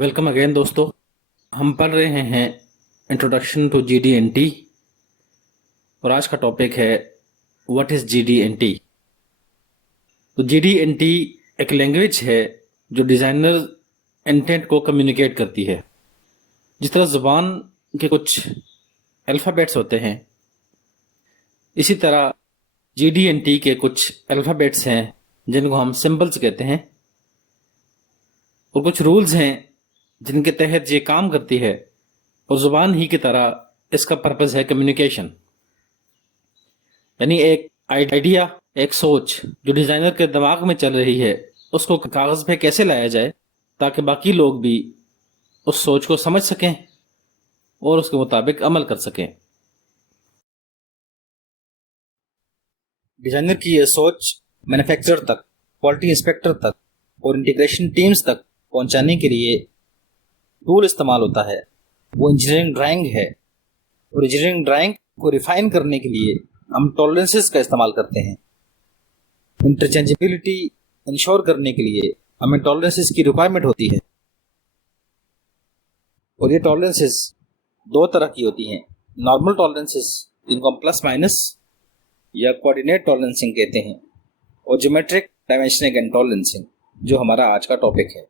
Welcome again दोस्तों। हम पढ़ रहे हैं इंट्रोडक्शन टू GD&T और आज का टॉपिक है व्हाट इज़ GD&T। तो GD&T एक लैंग्वेज है जो डिज़ाइनर इंटेंट को कम्युनिकेट करती है। जिस तरह ज़ुबान के कुछ अल्फ़ाबेट्स होते हैं, इसी तरह GD&T के कुछ अल्फ़ाबेट्स हैं जिनको हम सिंबल्स कहते हैं, और कुछ रूल्स हैं जिनके तहत ये काम करती है। और ज़ुबान ही की तरह इसका पर्पज़ है कम्युनिकेशन, यानी एक आइडिया, एक सोच जो डिज़ाइनर के दिमाग में चल रही है, उसको कागज़ पे कैसे लाया जाए ताकि बाकी लोग भी उस सोच को समझ सकें और उसके मुताबिक अमल कर सकें। डिज़ाइनर की यह सोच मैन्युफैक्चरर तक, क्वालिटी इंस्पेक्टर तक और इंटीग्रेशन टीम्स तक पहुंचाने के लिए टूल इस्तेमाल होता है, वो इंजीनियरिंग ड्राइंग है। और इंजीनियरिंग ड्राइंग को रिफाइन करने के लिए हम टॉलरेंसेस का इस्तेमाल करते हैं। इंटरचेंजेबिलिटी इंश्योर करने के लिए हमें टॉलरेंसेस की रिक्वायरमेंट होती है, और ये टॉलरेंसेस दो तरह की होती हैं। नॉर्मल टॉलरेंसेस जिनको हम प्लस माइनस या कोऑर्डिनेट टॉलरेंसिंग कहते हैं, और ज्योमेट्रिक डायमेंशनिंग एंड टॉलरेंसिंग जो हमारा आज का टॉपिक है।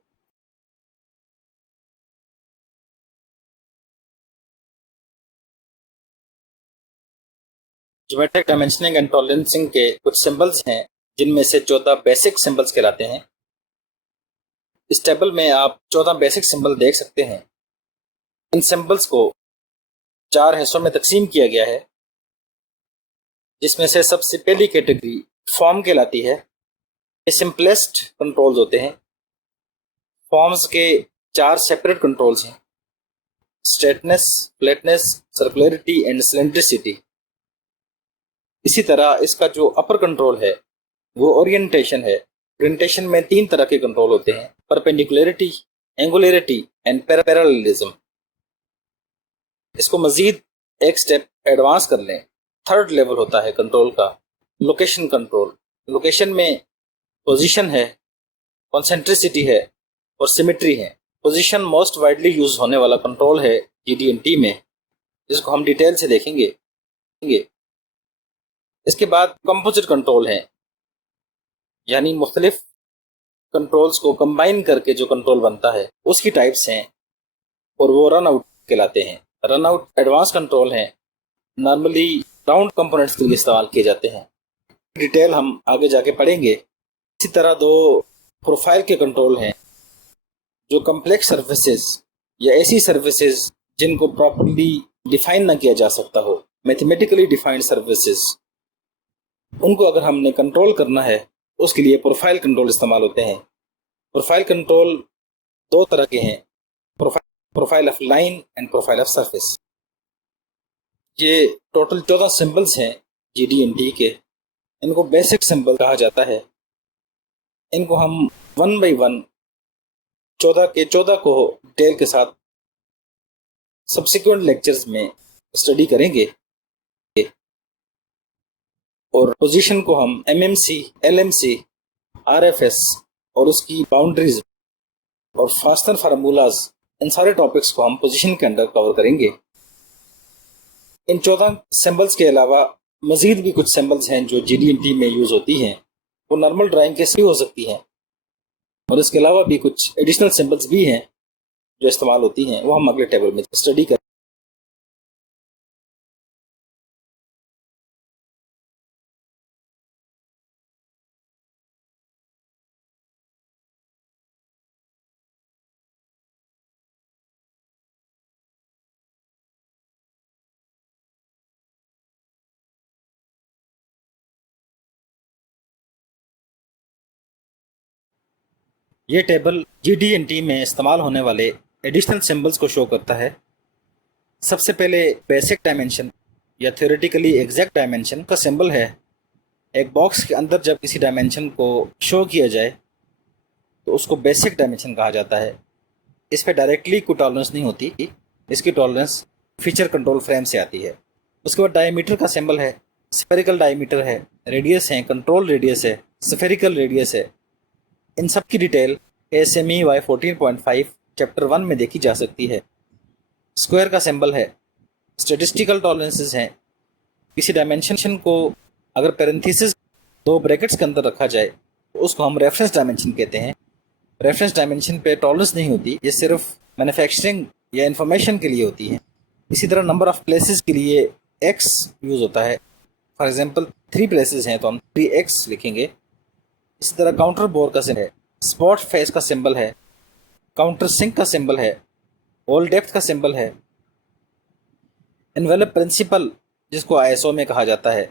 ज्योमेट्रिक डायमेंशनिंग एंड टॉलरेंसिंग के कुछ सिंबल्स हैं जिनमें से 14 बेसिक सिंबल्स कहलाते हैं। इस टेबल में आप 14 बेसिक सिंबल देख सकते हैं। इन सिंबल्स को 4 हिस्सों में तकसीम किया गया है, जिसमें से सबसे पहली कैटेगरी फॉर्म कहलाती है। ये सिंपलेस्ट कंट्रोल्स होते हैं। फॉर्म्स के 4 सेपरेट कंट्रोल्स हैं: स्ट्रेटनेस, फ्लैटनेस, सर्कुलरिटी एंड सिलेंड्रिसिटी। इसी तरह इसका जो अपर कंट्रोल है वो ओरिएंटेशन है। ओरिएंटेशन में 3 तरह के कंट्रोल होते हैं: परपेंडिकुलरिटी, एंगुलरिटी एंड पैरेललिज्म। इसको मजीद एक स्टेप एडवांस कर लें, थर्ड लेवल होता है कंट्रोल का, लोकेशन कंट्रोल। लोकेशन में पोजीशन है, कॉन्सेंट्रिसिटी है और सिमेट्री है। पोजीशन मोस्ट वाइडली यूज होने वाला कंट्रोल है GD&T में, जिसको हम डिटेल से देखेंगे। इसके बाद कंपोजिट कंट्रोल है, यानी मुख्तलिफ कंट्रोल्स को कंबाइन करके जो कंट्रोल बनता है उसकी टाइप्स हैं, और वो रन आउट कहलाते हैं। रन आउट एडवांस कंट्रोल हैं, नॉर्मली राउंड कंपोनेंट्स के लिए इस्तेमाल किए जाते हैं। डिटेल हम आगे जाके पढ़ेंगे। इसी तरह 2 प्रोफाइल के कंट्रोल हैं, जो कम्प्लेक्स सर्फेसेस या ऐसी सर्फेसेस जिनको प्रॉपर्ली डिफाइन ना किया जा सकता हो, मैथमेटिकली डिफाइंड सर्फेसेस, उनको अगर हमने कंट्रोल करना है उसके लिए प्रोफाइल कंट्रोल इस्तेमाल होते हैं। प्रोफाइल कंट्रोल 2 तरह के हैं: profile of line and profile of surface. ये टोटल 14 सिंबल्स हैं GD&T के। इनको बेसिक सिंबल कहा जाता है। इनको हम 1 बाई 1 14 के 14 को डिटेल के साथ सब्सिक्वेंट लेक्चर्स में स्टडी करेंगे, और पोजीशन को हम MMC, LMC, RFS और उसकी बाउंड्रीज और फास्टर फार्मूलाज, इन सारे टॉपिक्स को हम पोजीशन के अंदर कवर करेंगे। इन 14 सिंबल्स के अलावा मजीद भी कुछ सिंबल्स हैं जो GD&T में यूज होती हैं। वो नॉर्मल ड्राइंग के से हो सकती हैं, और इसके अलावा भी कुछ एडिशनल सिंबल्स भी हैं जो इस्तेमाल होती हैं, वो हम अगले टेबल में स्टडी करें। ये टेबल GD&T में इस्तेमाल होने वाले एडिशनल सिंबल्स को शो करता है। सबसे पहले बेसिक डायमेंशन या थ्योरेटिकली एग्जैक्ट डायमेंशन का सिंबल है। एक बॉक्स के अंदर जब किसी डायमेंशन को शो किया जाए तो उसको बेसिक डायमेंशन कहा जाता है। इस पर डायरेक्टली कोई टॉलरेंस नहीं होती, इसकी टॉलरेंस फीचर कंट्रोल फ्रेम से आती है। उसके बाद डायमीटर का सिंबल है। स्फेरिकल डायमीटर है, रेडियस है, कंट्रोल रेडियस है, स्फेरिकल रेडियस है। इन सब की डिटेल ASME Y 14.5 चैप्टर 1 में देखी जा सकती है। स्क्वायर का सिंबल है, स्टैटिस्टिकल टॉलरेंसेस हैं। किसी डायमेंशन को अगर पैरेंथेसिस 2 ब्रैकेट्स के अंदर रखा जाए तो उसको हम रेफरेंस डायमेंशन कहते हैं। रेफरेंस डायमेंशन पे टॉलरेंस नहीं होती, ये सिर्फ मैन्युफैक्चरिंग या इंफॉर्मेशन के लिए होती है। इसी तरह नंबर ऑफ प्लेसेस के लिए x यूज़ होता है। फॉर एग्जांपल 3 प्लेसेस हैं तो हम 3x लिखेंगे। इसी तरह काउंटर बोर का सिंबल है, स्पॉट फेस का सिंबल है, काउंटर सिंक का सिंबल है, होल डेप्थ का सिंबल है, एनवेलप प्रिंसिपल जिसको आईएसओ में कहा जाता है।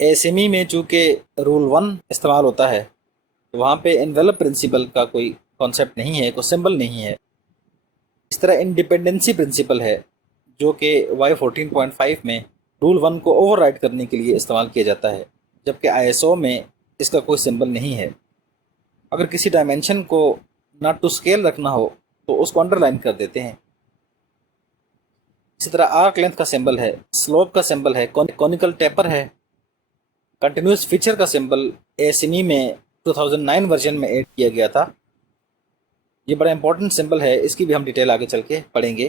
एएसएमई में चूँकि रूल 1 इस्तेमाल होता है तो वहाँ पे एनवेलप प्रिंसिपल का कोई कॉन्सेप्ट नहीं है, कोई सिंबल नहीं है। इस तरह इंडिपेंडेंसी प्रिंसिपल है जो कि वाई 14.5 में रूल 1 को ओवरराइड करने के लिए इस्तेमाल किया जाता है, जबकि आईएसओ में इसका कोई सिंबल नहीं है। अगर किसी डायमेंशन को नॉट टू स्केल रखना हो तो उसको अंडरलाइन कर देते हैं। इसी तरह आर्क लेंथ का सिंबल है, स्लोप का सिंबल है, कॉनिकल टेपर है, कंटिन्यूस फीचर का सिंबल एएसएमई में 2009 वर्जन में ऐड किया गया था। ये बड़ा इंपॉर्टेंट सिंबल है, इसकी भी हम डिटेल आगे चल के पढ़ेंगे।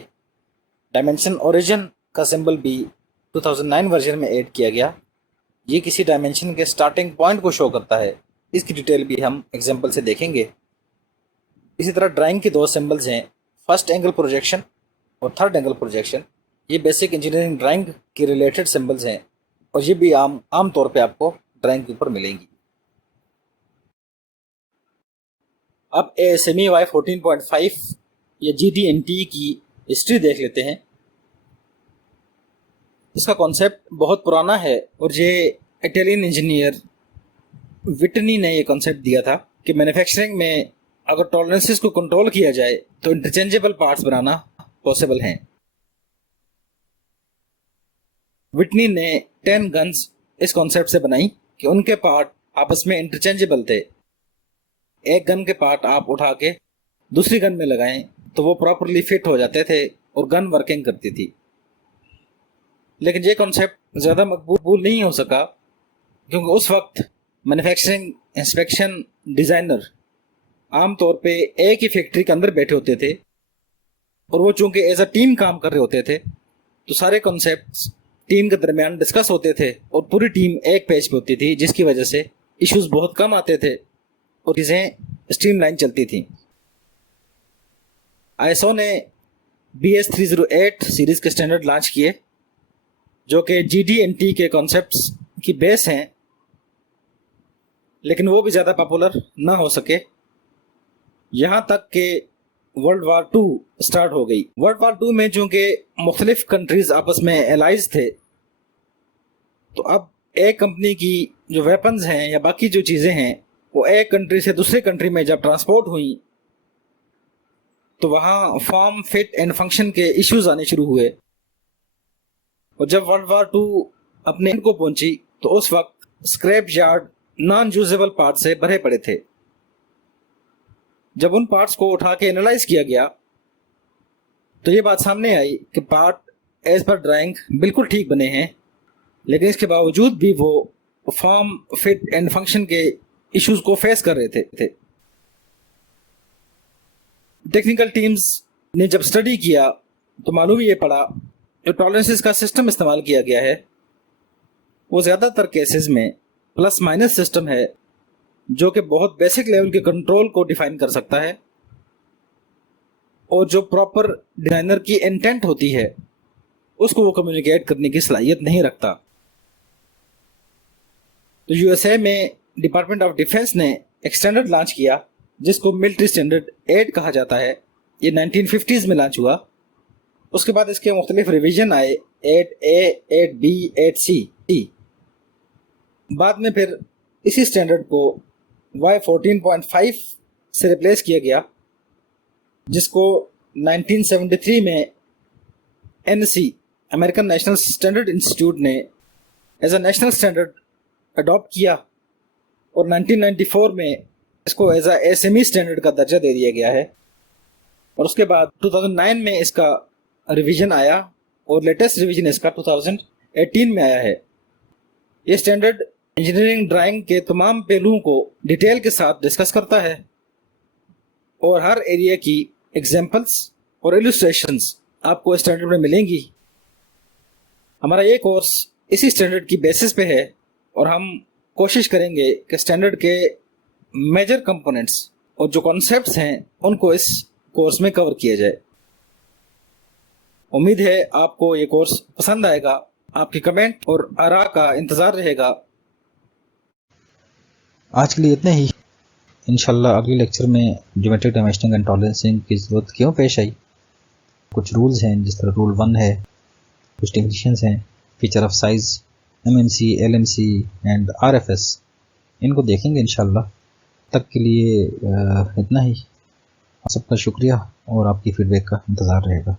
डायमेंशन ओरिजिन का सिंबल भी 2009 वर्जन में ऐड किया गया। ये किसी डायमेंशन के स्टार्टिंग पॉइंट को शो करता है, इसकी डिटेल भी हम एग्जांपल से देखेंगे। इसी तरह ड्राइंग के 2 सिंबल्स हैं, फर्स्ट एंगल प्रोजेक्शन और थर्ड एंगल प्रोजेक्शन। ये बेसिक इंजीनियरिंग ड्राइंग के रिलेटेड सिंबल्स हैं और ये भी आम तौर पे आपको ड्राइंग के ऊपर मिलेंगी। अब एएसएमई वाई 14.5 या GD&T की हिस्ट्री देख लेते हैं। इसका कॉन्सेप्ट बहुत पुराना है और ये इटालियन इंजीनियर विटनी ने ये कॉन्सेप्ट दिया था कि मैन्युफैक्चरिंग में अगर टॉलरेंसेस को कंट्रोल किया जाए तो इंटरचेंजेबल पार्ट्स बनाना पॉसिबल हैं। विटनी ने 10 गन्स इस कॉन्सेप्ट से बनाई कि उनके पार्ट आपस में इंटरचेंजेबल थे। एक गन के पार्ट आप उठा के दूसरी गन में लगाएं तो वो प्रॉपरली फिट हो जाते थे और गन वर्किंग करती थी। लेकिन ये कॉन्सेप्ट ज़्यादा मकबूल नहीं हो सका क्योंकि उस वक्त मैन्युफैक्चरिंग इंस्पेक्शन डिज़ाइनर आमतौर पे एक ही फैक्ट्री के अंदर बैठे होते थे और वो चूंकि एज अ टीम काम कर रहे होते थे तो सारे कॉन्सेप्ट्स टीम के दरमियान डिस्कस होते थे और पूरी टीम एक पेज पे होती थी, जिसकी वजह से इश्यूज बहुत कम आते थे और चीज़ें स्ट्रीमलाइन चलती थी। आईएसओ ने BS 308 सीरीज के स्टैंडर्ड लॉन्च किए जो कि GD&T के कॉन्सेप्ट्स की बेस हैं, लेकिन वो भी ज़्यादा पॉपुलर ना हो सके। यहाँ तक कि वर्ल्ड वार 2 स्टार्ट हो गई। वर्ल्ड वार 2 में चूँकि मुख्तलिफ कंट्रीज आपस में एलाइज थे तो अब एक कंपनी की जो वेपन्स हैं या बाकी जो चीज़ें हैं वो एक कंट्री से दूसरे कंट्री में जब ट्रांसपोर्ट हुई तो वहाँ फॉर्म, फिट एंड फंक्शन के इश्यूज आने शुरू हुए। और जब वर्ल्ड वार 2 अपने एंड को पहुंची तो उस वक्त scrap yard non usable part से भरे पड़े थे। जब उन पार्ट्स को उठा के एनालाइज किया गया तो ये बात सामने आई कि पार्ट एज पर ड्राइंग बिल्कुल ठीक बने हैं, लेकिन इसके बावजूद भी वो फॉर्म, फिट एंड फंक्शन के इश्यूज को फेस कर रहे थे। टेक्निकल टीम्स ने जब स्टडी किया तो मालूम ये पड़ा जो टॉलरेंसेस का सिस्टम इस्तेमाल किया गया है वो ज़्यादातर केसेस में प्लस माइनस सिस्टम है जो कि बहुत बेसिक लेवल के कंट्रोल को डिफाइन कर सकता है और जो प्रॉपर डिजाइनर की इंटेंट होती है उसको वो कम्युनिकेट करने की सलाहियत नहीं रखता। तो यूएसए में डिपार्टमेंट ऑफ डिफेंस ने एक स्टैंडर्ड लॉन्च किया जिसको मिलिट्री स्टैंडर्ड 8 कहा जाता है। ये 1950s में लॉन्च हुआ। उसके बाद इसके मुख्तलिफ रिवीजन आए, 8A, 8B, 8C। बाद में फिर इसी स्टैंडर्ड को वाई 14.5 से रिप्लेस किया गया जिसको 1973 में NC American National Standard Institute ने as a national standard adopt किया और 1994 में इसको एज अ SME स्टैंडर्ड का दर्जा दे दिया गया है। और उसके बाद 2009 में इसका रिवीजन आया और लेटेस्ट रिवीजन इसका 2018 में आया है। ये स्टैंडर्ड इंजीनियरिंग ड्राइंग के तमाम पहलुओं को डिटेल के साथ डिस्कस करता है और हर एरिया की एग्जाम्पल्स और इलस्ट्रेशंस आपको स्टैंडर्ड में मिलेंगी। हमारा ये कोर्स इसी स्टैंडर्ड की बेसिस पे है और हम कोशिश करेंगे कि स्टैंडर्ड के मेजर कंपोनेंट्स और जो कॉन्सेप्ट्स हैं उनको इस कोर्स में कवर किया जाए। उम्मीद है आपको ये कोर्स पसंद आएगा। आपकी कमेंट और आरा का इंतज़ार रहेगा। आज के लिए इतना ही। इंशाल्लाह अगले लेक्चर में ज्योमेट्रिक डायमेंशनिंग एंड टॉलरेंसिंग की ज़रूरत क्यों पेश आई, कुछ रूल्स हैं जिस तरह रूल 1 है, कुछ डेफिनेशंस हैं, feature of size, MMC, LMC and RFS, इनको देखेंगे इंशाल्लाह। तक के लिए इतना ही। आप सबका शुक्रिया और आपकी फीडबैक का इंतज़ार रहेगा।